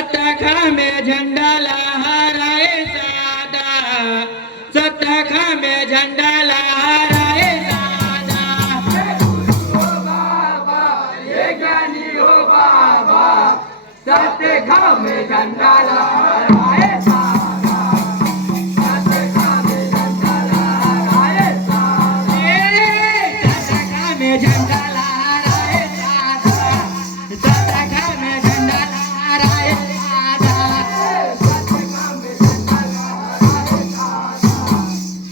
सतखा में झंडा लहराए सादा, सतखा में झंडा लहराए सादा। हो बाबा ये ज्ञानी हो बाबा, सतखा में झंडा लहराए सादा, सतखा में झंडा लहराए सादा। सतखा में झंडा लहराए सादा, सतखा में झंडा लहराए सादा। सतखा में झंडा लहराए सादा,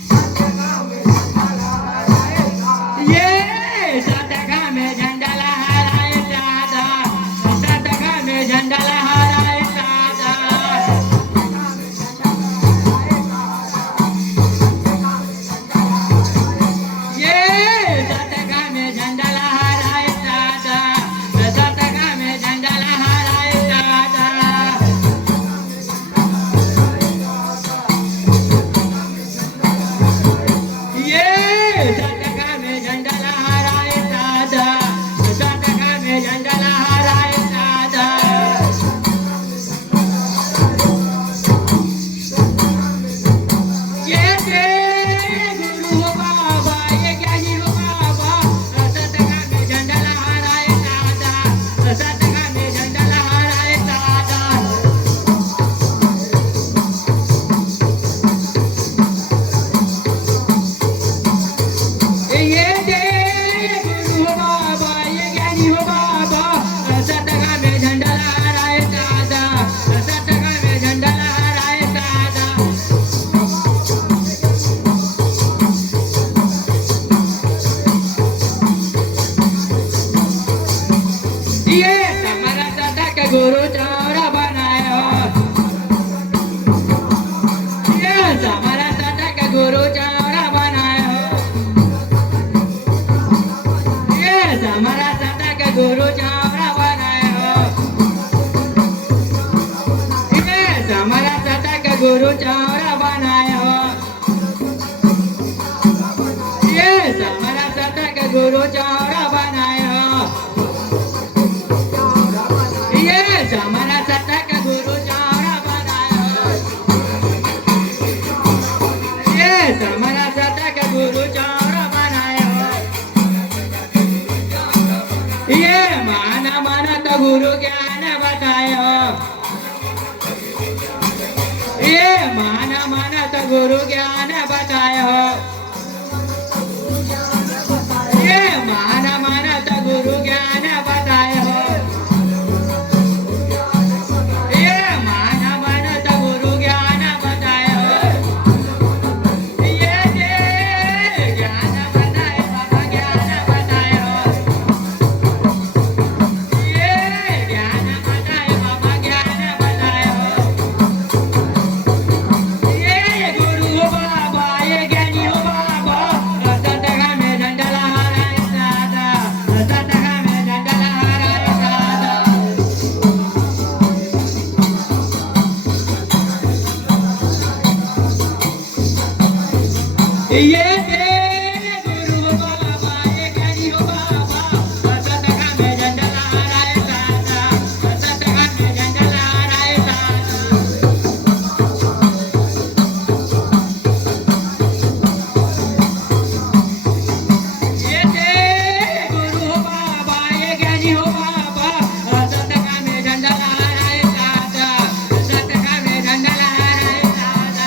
सतखा में झंडा लहराए सादा। ये सतखा में झंडा लहराए सादा, सतखा में झंडा लहराए सादा। ये सतखा में झंडा लहराए सादा, सतखा में झंडा लहराए सादा। ये सतखा में झंडा लहराए सादा, सतखा में झंडा लहराए सादा। ये गुरु हो बाबा, ये ज्ञानी हो बाबा, सतखा में झंडा लहराए सादा, सतखा में झंडा लहराए सादा। ये गुरु हो बाबा, ये ज्ञानी हो बाबा, सतखा में झंडा लहराए सादा, सतखा में झंडा लहराए सादा। ये हमारा सतख गुरु चौरा बनायो, ये हमारा सतख गुरु चौरा बनायो, ये हमारा सतख गुरु चौरा बनायो, ये हमारा सतख गुरु चौरा बनायो, ये हमारा सतख गुरु चौरा बनायो। ये हमारा सतख गुरु चौरा बनायो, ये हमारा सतख गुरु चौरा बनायो। ये माना मानत गुरु ज्ञान बतायो, ये माना मानत गुरु ज्ञान बतायो, ये माना मानत गुरु ज्ञान बतायो, ये माना मानत गुरु ज्ञान बतायो। ये ज्ञान बताए बाबा ज्ञान बतायो, ये ज्ञान बताए बाबा ज्ञान बतायो। ये गुरु हो बाबा, ये ज्ञानी हो बाबा, सतखा में झंडा लहराए सादा, सतखा में झंडा लहराए सादा। ये गुरु हो बाबा, ये ज्ञानी हो बाबा, सतखा में झंडा लहराए सादा, सतखा में झंडा लहराए सादा। ये गुरु हो बाबा, ये ज्ञानी हो बाबा, सतखा में झंडा लहराए सादा, सतखा में झंडा लहराए सादा।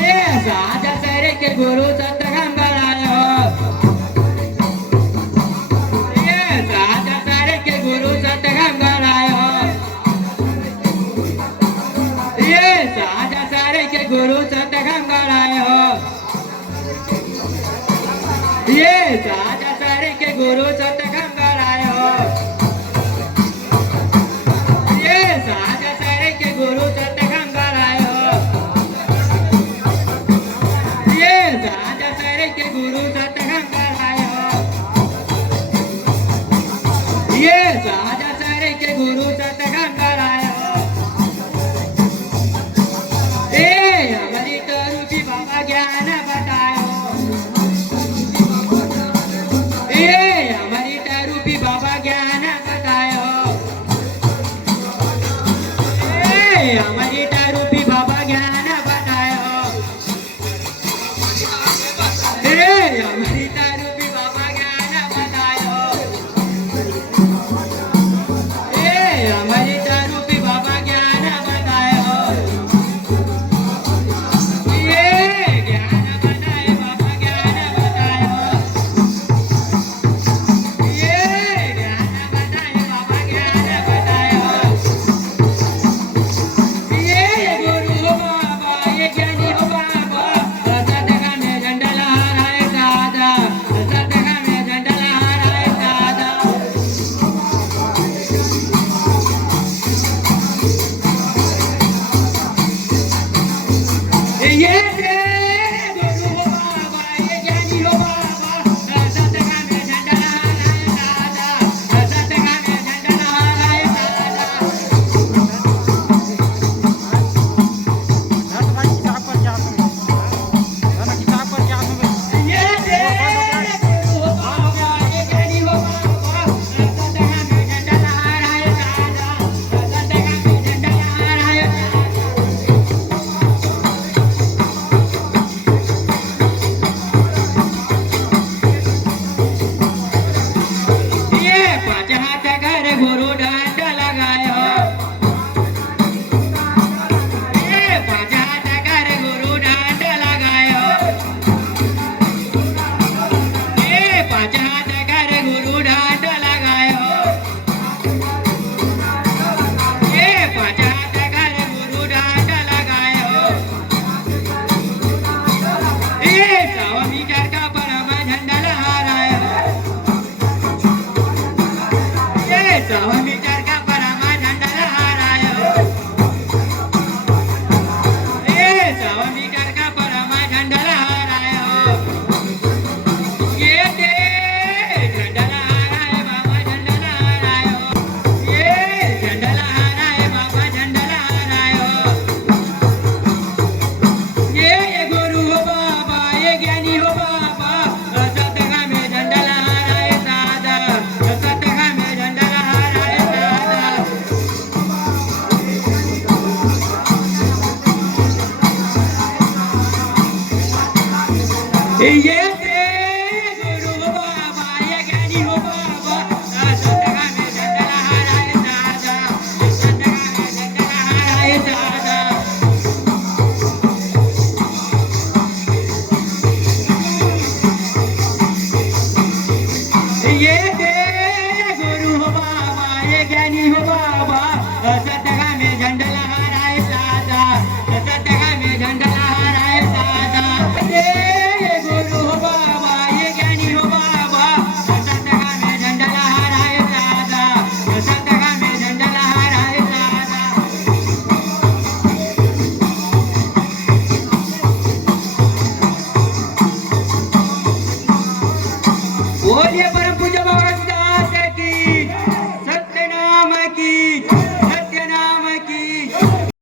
ये सादा सरे के गुरु सतखा बनायो, ये सादा सरे के गुरु सतखा बनायो, ये सादा सरे के गुरु सतखा बनायो, ये सादा सरे के गुरु सतखा बनायो, ये सादा सरे के गुरु सतखा बनायो, ये सादा सरे के गुरु सतखा बनायो, ये सादा सरे के गुरु सतखा बनायो। ए अमृत रूपी बाबा ज्ञान बतायो, ये